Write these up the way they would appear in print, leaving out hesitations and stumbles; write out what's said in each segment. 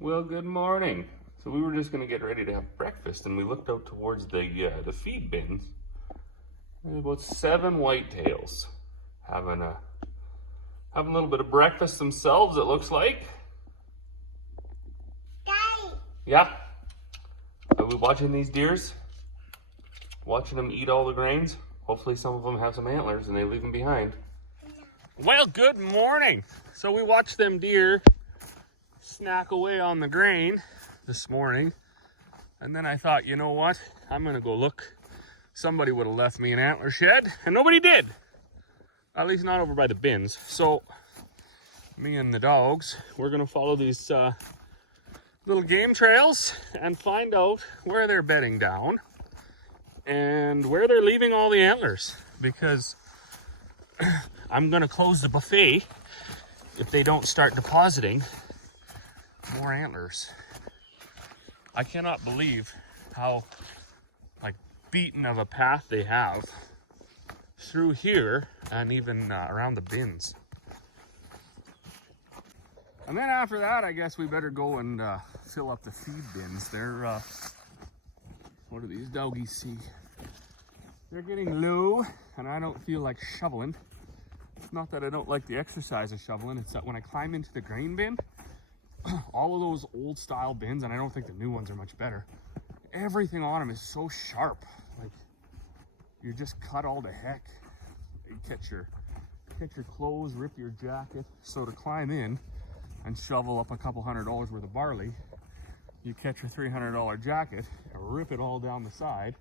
Well, good morning. So we were just gonna get ready to have breakfast, and we looked out towards the feed bins. There's about 7 whitetails having a little bit of breakfast themselves. It looks like. Daddy. Yeah. Are we watching these deers? Watching them eat all the grains. Hopefully, some of them have some antlers and they leave them behind. Well, good morning. So we watched them deer snack away on the grain this morning, and then I thought, you know what, I'm gonna go look. Somebody would have left me an antler shed, and nobody did, at least not over by the bins. So me and the dogs, we're gonna follow these little game trails and find out where they're bedding down and where they're leaving all the antlers, because I'm gonna close the buffet if they don't start depositing more antlers. I cannot believe how beaten of a path they have through here and even around the bins. And then after that, I guess we better go and fill up the feed bins. They're what do these doggies see? They're getting low, and I don't feel like shoveling. It's not that I don't like the exercise of shoveling, it's that when I climb into the grain bin, all of those old style bins, and I don't think the new ones are much better, everything on them is so sharp. Like, you just cut all the heck. You catch your clothes, rip your jacket. So to climb in and shovel up a couple $100 worth of barley, you catch your $300 jacket, rip it all down the side,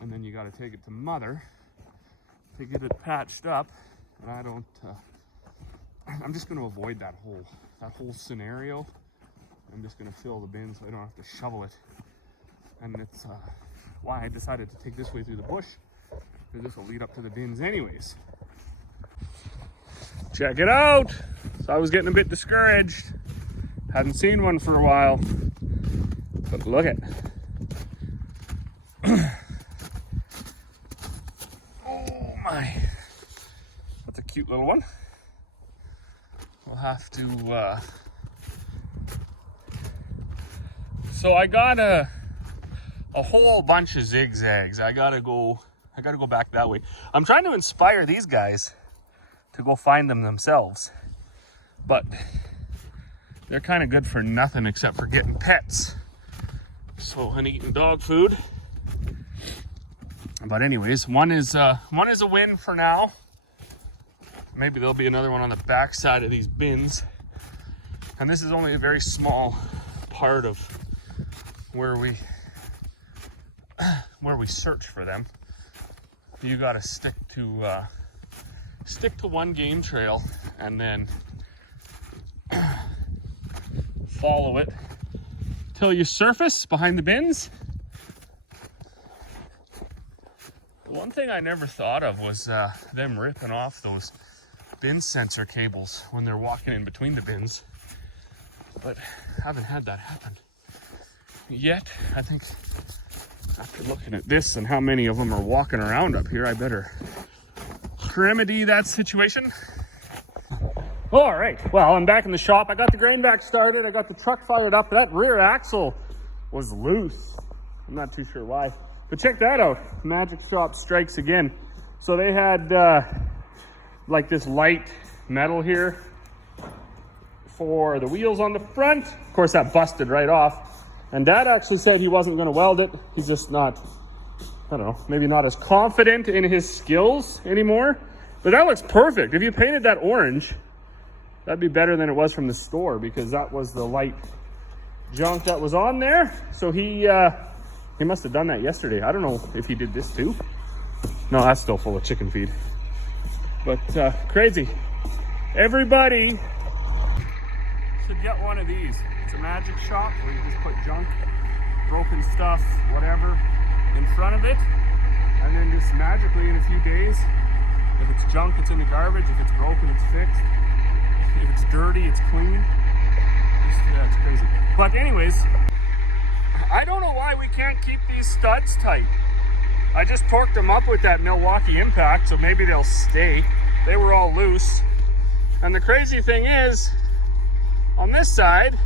and then you got to take it to mother to get it patched up. And I don't, I'm just going to avoid that whole scenario. I'm just going to fill the bin so I don't have to shovel it. And it's why I decided to take this way through the bush, because this will lead up to the bins anyways. Check it out. So I was getting a bit discouraged. Hadn't seen one for a while. But look at. Oh my. That's a cute little one. We'll have to so I got a whole bunch of zigzags. I gotta go back that way. I'm trying to inspire these guys to go find them themselves, but they're kind of good for nothing except for getting pets, so and eating dog food. But anyways, one is a win for now. Maybe there'll be another one on the back side of these bins, and this is only a very small part of where we search for them. You got to stick to one game trail and then follow it till you surface behind the bins. The one thing I never thought of was them ripping off those bin sensor cables when they're walking in between the bins, but haven't had that happen yet. I think after looking at this and how many of them are walking around up here, I better remedy that situation. All right, well, I'm back in the shop. I got the grain back started. I got the truck fired up. That rear axle was loose. I'm not too sure why, but check that out. Magic Shop strikes again. So they had like this light metal here for the wheels on the front. Of course, that busted right off. And Dad actually said he wasn't going to weld it. He's just not, I don't know, maybe not as confident in his skills anymore. But that looks perfect. If you painted that orange, that'd be better than it was from the store, because that was the light junk that was on there. So he must have done that yesterday. I don't know if he did this too. No, that's still full of chicken feed. But crazy. Everybody should get one of these. It's a Magic Shop where you just put junk, broken stuff, whatever, in front of it, and then just magically in a few days, if it's junk, it's in the garbage. If it's broken, it's fixed. If it's dirty, it's clean. Yeah, it's crazy. But anyways, I don't know why we can't keep these studs tight. I just torqued them up with that Milwaukee Impact, so maybe they'll stay. They were all loose. And the crazy thing is, on this side,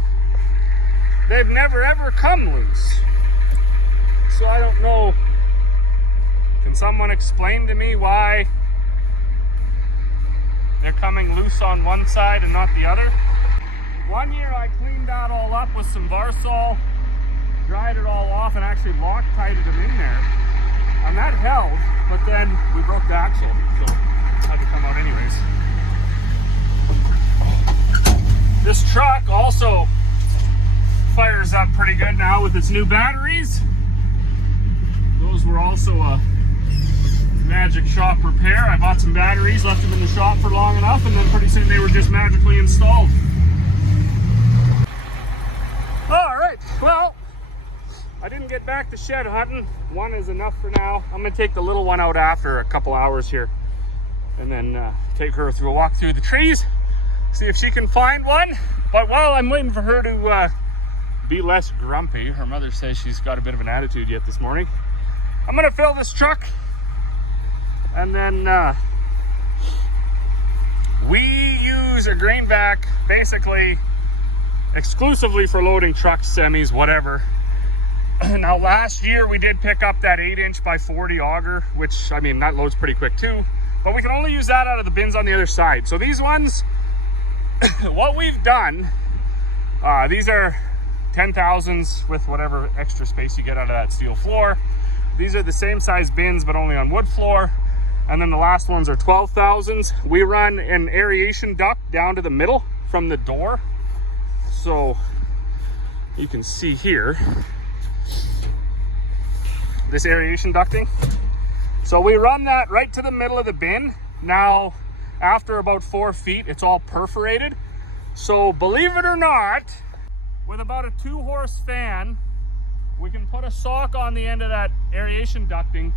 they've never ever come loose. So I don't know. Can someone explain to me why they're coming loose on one side and not the other? One year I cleaned that all up with some Varsol, dried it all off, and actually Loctited them in there. And that held, but then we broke the axle, so it had to come out anyways. This truck also fires up pretty good now with its new batteries. Those were also a magic shop repair. I bought some batteries, left them in the shop for long enough, and then pretty soon they were just magically installed. Alright, well, I didn't get back to shed hunting. One is enough for now. I'm going to take the little one out after a couple hours here, and then take her through a walk through the trees, see if she can find one. But while I'm waiting for her to be less grumpy, her mother says she's got a bit of an attitude yet this morning, I'm going to fill this truck, and then we use a grain vac basically exclusively for loading trucks, semis, whatever. Now last year we did pick up that 8" by 40 auger, which, I mean, that loads pretty quick too, but we can only use that out of the bins on the other side. So these ones, what we've done, these are 10,000s with whatever extra space you get out of that steel floor. These are the same size bins, but only on wood floor. And then the last ones are 12,000s. We run an aeration duct down to the middle from the door. So you can see here, this aeration ducting. So we run that right to the middle of the bin. Now, after about 4 feet, it's all perforated. So believe it or not, with about a 2-horse fan, we can put a sock on the end of that aeration ducting,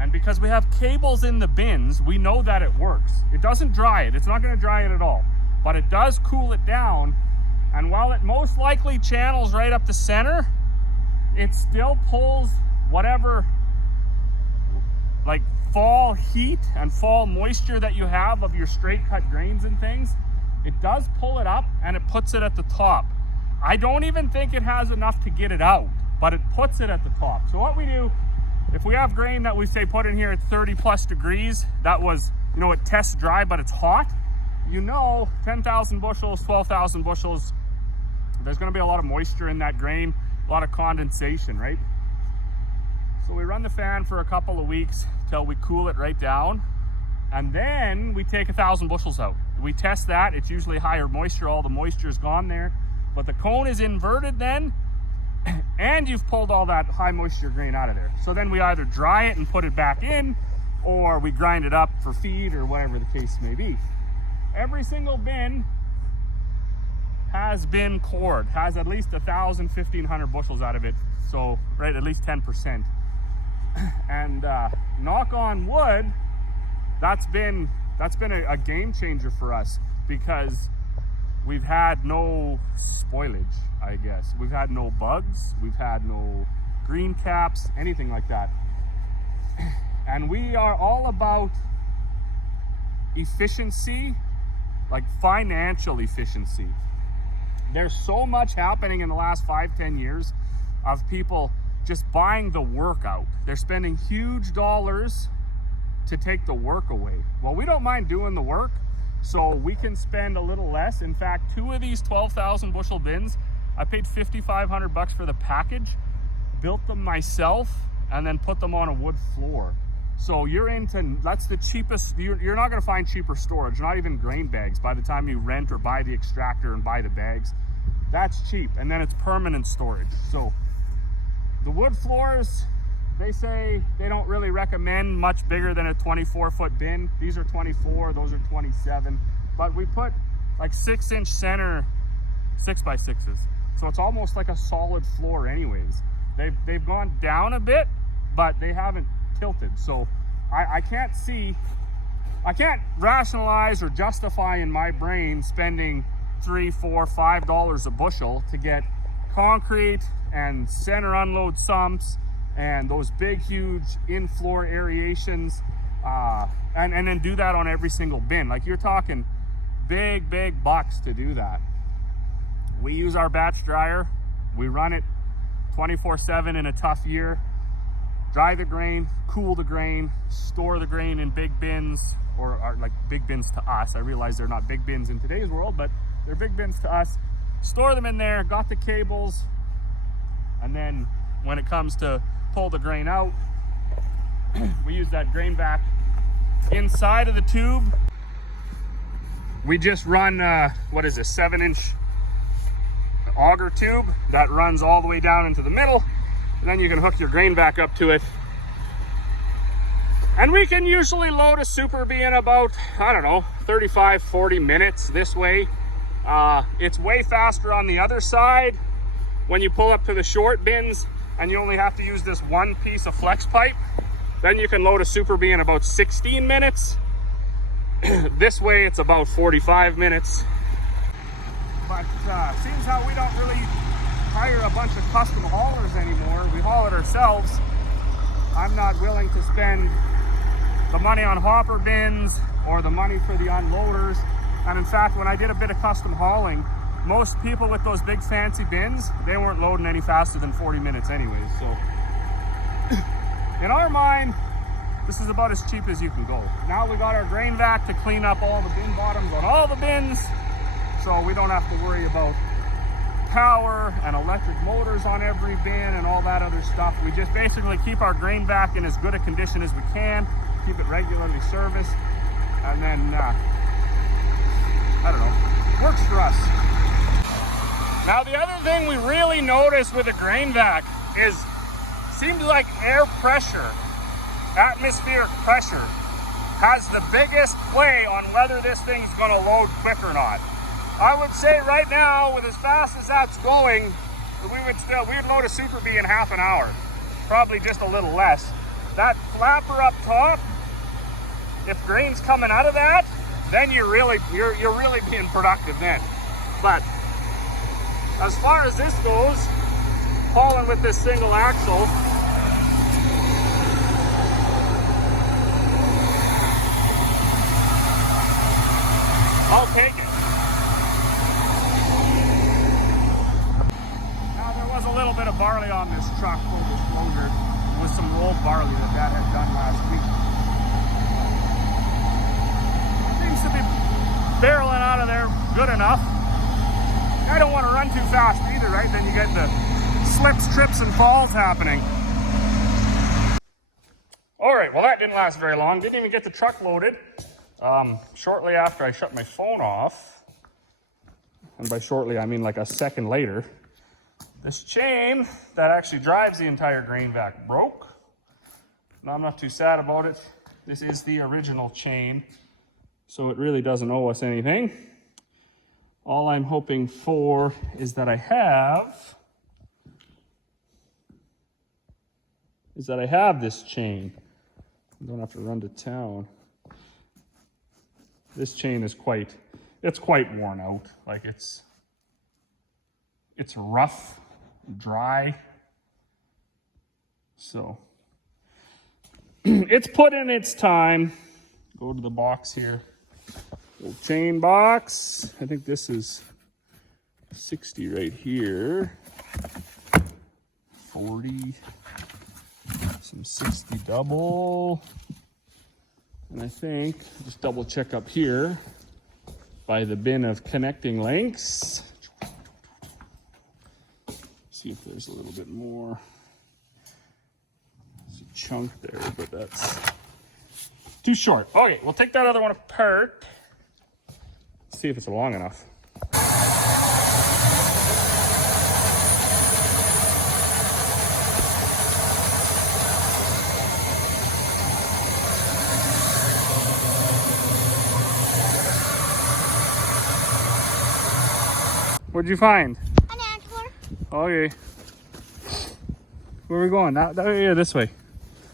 and because we have cables in the bins, we know that it works. It doesn't dry it. It's not going to dry it at all, but it does cool it down. And while it most likely channels right up the center, it still pulls whatever like fall heat and fall moisture that you have of your straight cut grains and things. It does pull it up and it puts it at the top. I don't even think it has enough to get it out, but it puts it at the top. So what we do, if we have grain that we say put in here at 30+ degrees, that was, you know, it tests dry, but it's hot. You know, 10,000 bushels, 12,000 bushels, there's gonna be a lot of moisture in that grain, a lot of condensation, right? So we run the fan for a couple of weeks till we cool it right down. And then we take 1,000 bushels out. We test that, it's usually higher moisture, all the moisture is gone there. But the cone is inverted then, and you've pulled all that high moisture grain out of there. So then we either dry it and put it back in, or we grind it up for feed or whatever the case may be. Every single bin has been cored, has at least 1,000, 1,500 bushels out of it. So, right, at least 10%. And knock on wood, that's been a game changer for us, because we've had no spoilage, I guess. We've had no bugs, we've had no green caps, anything like that. And we are all about efficiency, like financial efficiency. There's so much happening in the last 5-10 years of people just buying the work out. They're spending huge dollars to take the work away. Well, we don't mind doing the work, so we can spend a little less. In fact, 2 of these 12,000 bushel bins, I paid $5,500 for the package, built them myself, and then put them on a wood floor. So you're into, that's the cheapest, you're not gonna find cheaper storage, not even grain bags by the time you rent or buy the extractor and buy the bags. That's cheap, and then it's permanent storage. So the wood floors, they say they don't really recommend much bigger than a 24-foot bin. These are 24, those are 27. But we put like 6-inch center 6x6s. So it's almost like a solid floor anyways. They've gone down a bit, but they haven't tilted. So I can't rationalize or justify in my brain spending $3, $4, $5 a bushel to get concrete and center unload sumps and those big, huge in-floor aerations, and then do that on every single bin. Like, you're talking big bucks to do that. We use our batch dryer We run it 24/7 in a tough year. Dry the grain, cool the grain, store the grain in big bins, or are like big bins to us. I realize they're not big bins in today's world, but they're big bins to us. Store them in there, got the cables, and then when it comes to pull the grain out, we use that grain vac inside of the tube. We just run, what is this, 7-inch auger tube that runs all the way down into the middle, and then you can hook your grain vac up to it. And we can usually load a Super Bee in about, I don't know, 35, 40 minutes this way. It's way faster on the other side when you pull up to the short bins and you only have to use this one piece of flex pipe. Then you can load a Super Bee in about 16 minutes. This way it's about 45 minutes. But seems how we don't really hire a bunch of custom haulers anymore. We haul it ourselves. I'm not willing to spend the money on hopper bins or the money for the unloaders. And in fact, when I did a bit of custom hauling, most people with those big fancy bins, they weren't loading any faster than 40 minutes anyways. So in our mind, this is about as cheap as you can go. Now we got our grain vac to clean up all the bin bottoms on all the bins, so we don't have to worry about power and electric motors on every bin and all that other stuff. We just basically keep our grain vac in as good a condition as we can, keep it regularly serviced, and then, I don't know, works for us. Now the other thing we really notice with a grain vac is, seems like air pressure, atmospheric pressure, has the biggest play on whether this thing's gonna load quick or not. I would say right now, with as fast as that's going, we'd load a Super Bee in half an hour, probably just a little less. That flapper up top, if grain's coming out of that, then you're really being productive then. But as far as this goes, hauling with this single axle, I'll take it. Now there was a little bit of barley on this truck, full disclosure. There was some rolled barley that Dad had done last week. Seems to be barreling out of there good enough. I don't want to run too fast either, right? Then you get the slips, trips, and falls happening. All right, well that didn't last very long. Didn't even get the truck loaded. Shortly after I shut my phone off, and by shortly I mean like a second later, this chain that actually drives the entire grain vac broke. Now I'm not too sad about it. This is the original chain, so it really doesn't owe us anything. All I'm hoping for is that I have this chain. I don't have to run to town. This chain is quite worn out. Like it's rough, dry. So it's put in its time. Go to the box here. Little chain box. I think this is 60 right here. 40. Some 60 double. And I think, just double check up here by the bin of connecting links. See if there's a little bit more. There's a chunk there, but that's too short. Okay, we'll take that other one apart. See if it's long enough. What'd you find? An antler. Okay. Where are we going? That way, yeah, this way.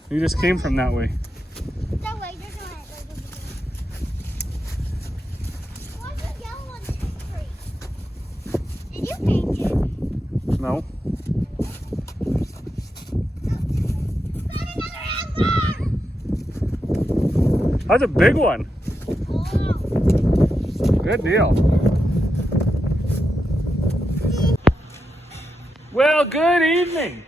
You just came from that way. That way, there's an antler. Why is the yellow one straight? Did you paint it? No. That's a big one. Oh. Good deal. Well, good evening.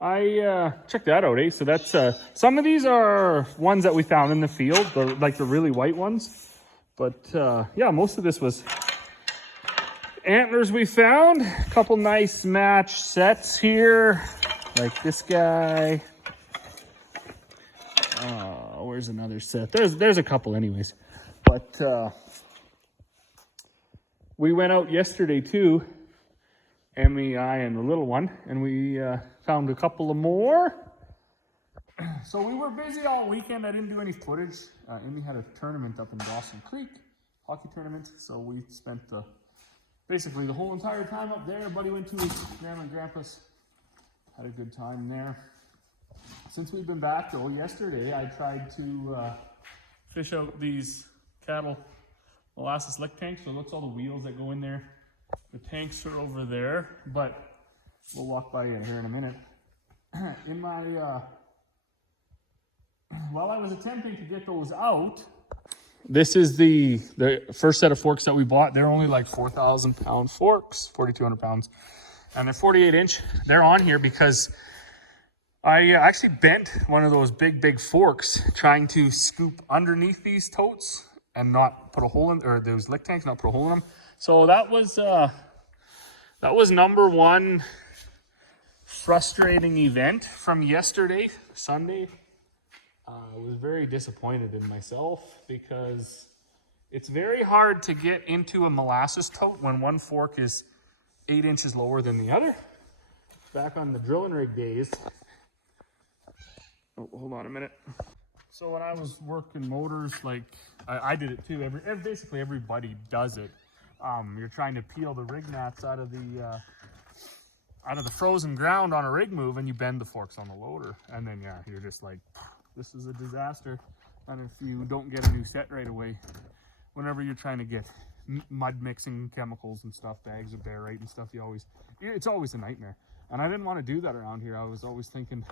I checked that out, eh? So that's some of these are ones that we found in the field, like the really white ones. But yeah, most of this was antlers we found. A couple nice match sets here, like this guy. Where's another set? There's a couple anyways. But we went out yesterday too, Emmy, I, and the little one, and we found a couple of more. So we were busy all weekend. I didn't do any footage. Emmy had a tournament up in Dawson Creek, hockey tournament. So we spent basically the whole entire time up there. Buddy went to his grandma and grandpa's. Had a good time there. Since we've been back though, yesterday I tried to fish out these cattle molasses lick tanks. So it looks all the wheels that go in there. The tanks are over there, but we'll walk by it here in a minute. In my, while I was attempting to get those out, this is the first set of forks that we bought. They're only like 4,000 pound forks, 4,200 pounds, and they're 48 inch. They're on here because I actually bent one of those big forks trying to scoop underneath these totes and not put a hole in, or those lick tanks, not put a hole in them. So that was number one frustrating event from yesterday, Sunday. I was very disappointed in myself because it's very hard to get into a molasses tote when one fork is 8 inches lower than the other. Back on the drilling rig days. Oh, hold on a minute. So when I was working motors, like I did it too. Basically everybody does it. You're trying to peel the rig mats out of the frozen ground on a rig move, and you bend the forks on the loader, and then yeah, you're just like, this is a disaster. And if you don't get a new set right away, whenever you're trying to get mud mixing chemicals and stuff, bags of barite and stuff, it's always a nightmare. And I didn't want to do that around here. I was always thinking,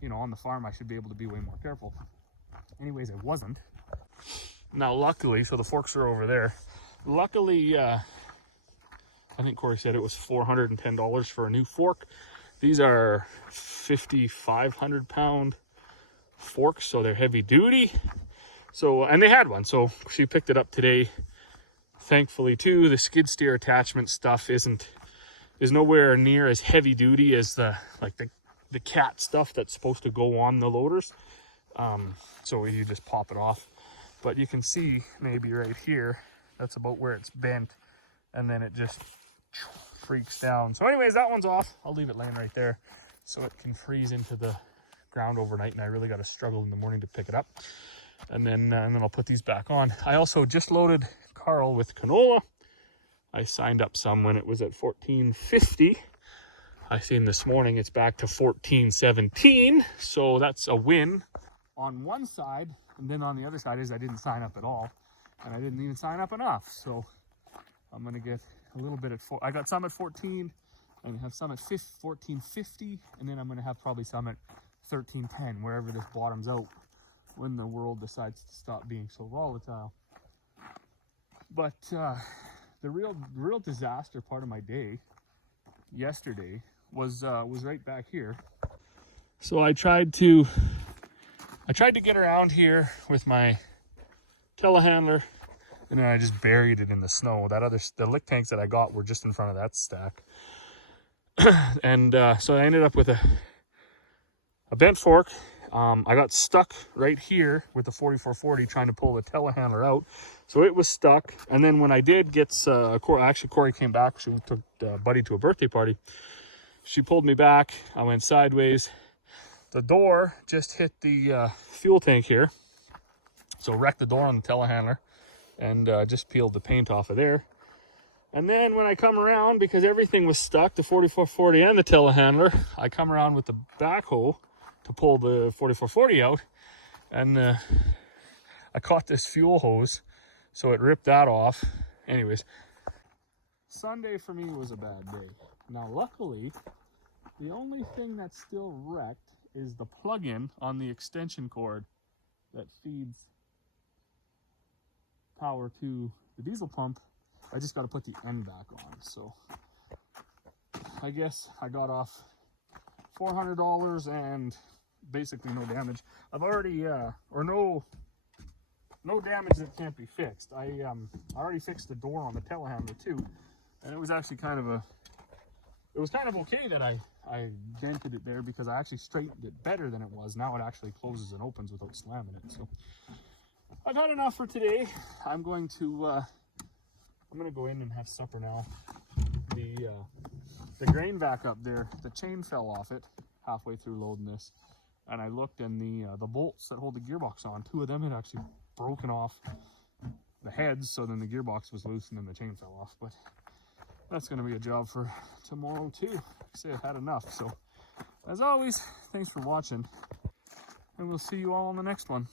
you know, on the farm I should be able to be way more careful. Anyways, I wasn't. Now luckily, so the forks are over there. Luckily, I think Corey said it was $410 for a new fork. These are 5,500 pound forks, so they're heavy duty. So, and they had one, so she picked it up today. Thankfully too, the skid steer attachment stuff is nowhere near as heavy duty as the cat stuff that's supposed to go on the loaders. So you just pop it off. But you can see maybe right here, that's about where it's bent, and then it just freaks down. So anyways, that one's off. I'll leave it laying right there so it can freeze into the ground overnight, and I really got to struggle in the morning to pick it up. And then I'll put these back on. I also just loaded Carl with canola. I signed up some when it was at $14.50. I seen this morning it's back to $14.17, so that's a win on one side. And then on the other side is I didn't sign up at all, and I didn't even sign up enough. So I'm gonna get a little bit at I got some at 14, and have some at 14.50, and then I'm gonna have probably some at 13.10, wherever this bottoms out when the world decides to stop being so volatile. But the real disaster part of my day yesterday was right back here. So I tried to get around here with my telehandler, and then I just buried it in the snow. The lick tanks that I got were just in front of that stack. And so I ended up with a bent fork. I got stuck right here with the 4440 trying to pull the telehandler out. So it was stuck. And then when I did get, actually Corey came back. She took Buddy to a birthday party. She pulled me back. I went sideways. The door just hit the fuel tank here. So wrecked the door on the telehandler and just peeled the paint off of there. And then when I come around, because everything was stuck, the 4440 and the telehandler, I come around with the backhoe to pull the 4440 out, and I caught this fuel hose, so it ripped that off. Anyways, Sunday for me was a bad day. Now luckily, the only thing that's still wrecked is the plug-in on the extension cord that feeds power to the diesel pump. I just got to put the end back on. So I guess I got off $400 and basically no damage. I've already, or no damage that can't be fixed. I already fixed the door on the telehandler too, and it was actually kind of okay that I dented it there, because I actually straightened it better than it was. Now it actually closes and opens without slamming it. So I've had enough for today. I'm going to go in and have supper now. The grain vac up there, the chain fell off it halfway through loading this, and I looked, and the bolts that hold the gearbox on, 2 of them had actually broken off the heads, so then the gearbox was loose and then the chain fell off. But that's going to be a job for tomorrow too. Like I say, I've had enough. So as always, thanks for watching, and we'll see you all on the next one.